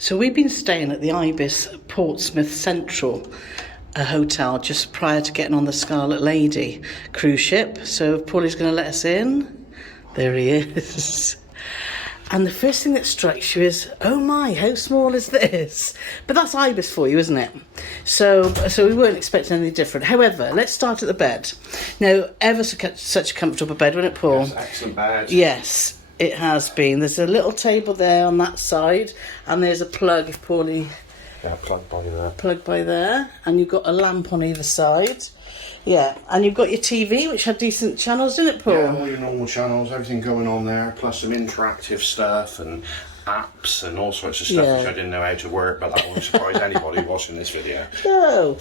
So we've been staying at the Ibis Portsmouth Central hotel just prior to getting on the Scarlet Lady cruise ship. So Paulie's going to let us in. There he is. And the first thing that strikes you is, oh my, how small is this? But that's Ibis for you, isn't it? So we weren't expecting anything different. However, let's start at the bed. Now, ever such a comfortable bed, wasn't it, Paul? Yes, excellent bed. Yes. It has been. There's a little table there on that side, and there's a plug if Paulie... Yeah, plug by there. Plug by there, and you've got a lamp on either side. Yeah, and you've got your TV, which had decent channels, didn't it, Paul? Yeah, all your normal channels, everything going on there, plus some interactive stuff and apps and all sorts of stuff which I didn't know how to work, but that won't surprise anybody watching this video. No.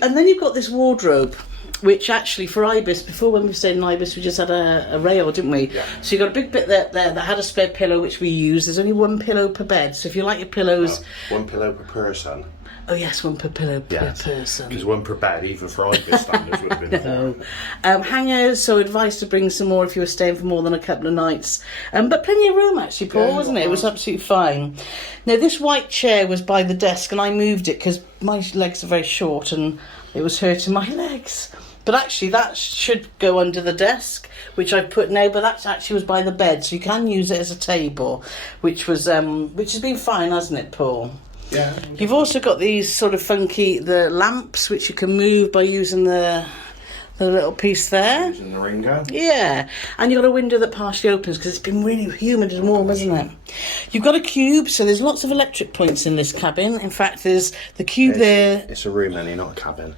And then you've got this wardrobe, which actually for Ibis, before when we stayed in Ibis, we just had a rail, didn't we? Yeah. So you got a big bit there that had a spare pillow, which we use. There's only one pillow per bed, so if you like your pillows... One pillow per person. Oh yes, one per pillow per person. Because one per bed, even for Ibis standards, would have been No. Hangers, so advice to bring some more if you were staying for more than a couple of nights. But plenty of room actually, Paul, wasn't it? It was absolutely fine. Now this white chair was by the desk and I moved it because my legs are very short and it was hurting my legs. But actually that should go under the desk, which I put now, but that actually was by the bed, so you can use it as a table, which has been fine, hasn't it, Paul? Yeah. You've also got these sort of funky lamps which you can move by using the little piece there. Using the ringer. Yeah, and you've got a window that partially opens because it's been really humid and warm, hasn't it? You've got a cube, so there's lots of electric points in this cabin. In fact, there's the cube there. It's a room, Ellie, not a cabin.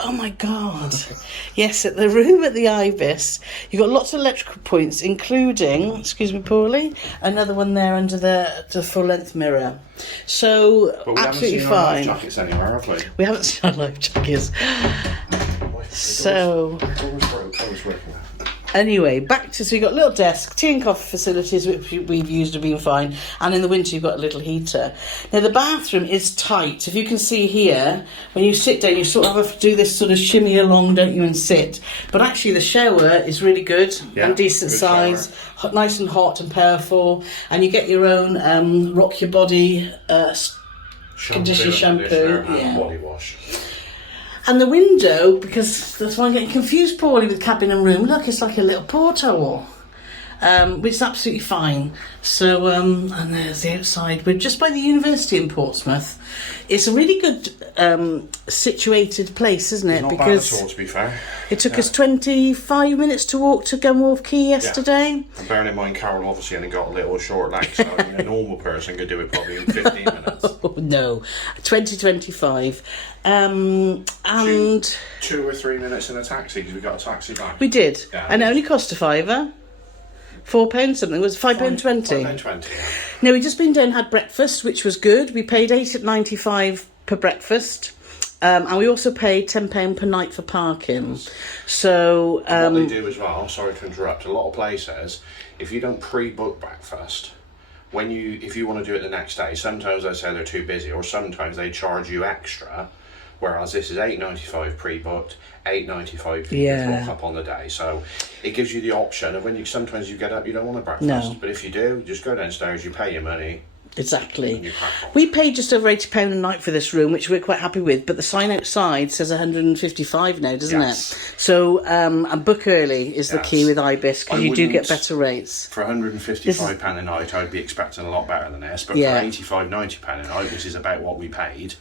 Oh my God. Yes, at the room at the Ibis, you've got lots of electrical points, including, excuse me, Paulie, another one there under the full-length mirror. So, But we absolutely haven't seen our life fine. jackets anywhere, have we? We haven't seen our life jackets. So, anyway, back to, so you've got a little desk, tea and coffee facilities, which we've used have been fine, and in the winter you've got a little heater. Now the bathroom is tight. If you can see here, when you sit down, you sort of have to do this sort of shimmy along, don't you, and sit. But actually the shower is really good and decent size, nice and hot and powerful, and you get your own rock your body conditioner shampoo and body wash. And the window, because that's why I'm getting confused, Paulie, with cabin and room. Look, it's like a little porthole, which is absolutely fine. So, and there's the outside. We're just by the university in Portsmouth. It's a really good situated place, isn't it? It's not because bad at all, to be fair. It took us 25 minutes to walk to Gunwharf Quay yesterday. Yeah. And bearing in mind, Carole obviously only got a little short legs, so I mean, a normal person could do it probably in 15 minutes. Oh, no, 2025. And 2 or 3 minutes in a taxi, because we got a taxi back. we did, Yeah. and it only cost a fiver. £4 something. It was £5.20. £5.20. Now we've just been down and had breakfast, which was good. We paid £8.95 per breakfast. And we also paid £10 per night for parking. So what they do as well, sorry to interrupt, a lot of places, if you don't pre-book breakfast, if you want to do it the next day, sometimes they say they're too busy, or sometimes they charge you extra. Whereas this is £8.95 pre-booked, £8.95 for you to walk up on the day. So it gives you the option of sometimes you get up, you don't want a breakfast. No. But if you do, just go downstairs, you pay your money. Exactly. We paid just over £80 a night for this room, which we're quite happy with, but the sign outside says £155 now, doesn't it? So, and book early is the key with Ibis, because you do get better rates. For £155 a night, I'd be expecting a lot better than this, but for £85, £90 a night, which is about what we paid,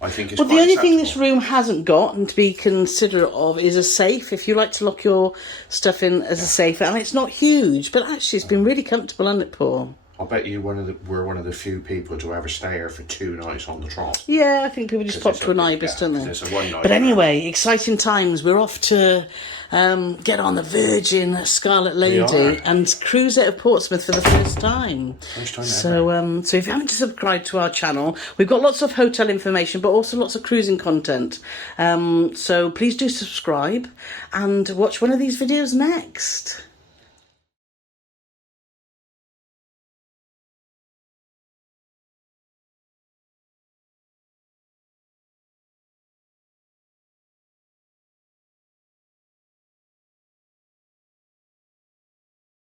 I think it's Well, quite the only acceptable. thing this room hasn't got, and to be considerate of, is a safe. If you like to lock your stuff in as a safe, and it's not huge, but actually it's been really comfortable, hasn't it, Paul? I bet you we're one of the few people to ever stay here for 2 nights on the trot. Yeah, I think people just pop to an Ibis, don't they? It's a one-night But anyway, exciting times. We're off to get on the Virgin Scarlet Lady and cruise out of Portsmouth for the first time. First time So, so if you haven't subscribed to our channel, we've got lots of hotel information, but also lots of cruising content. So please do subscribe and watch one of these videos next.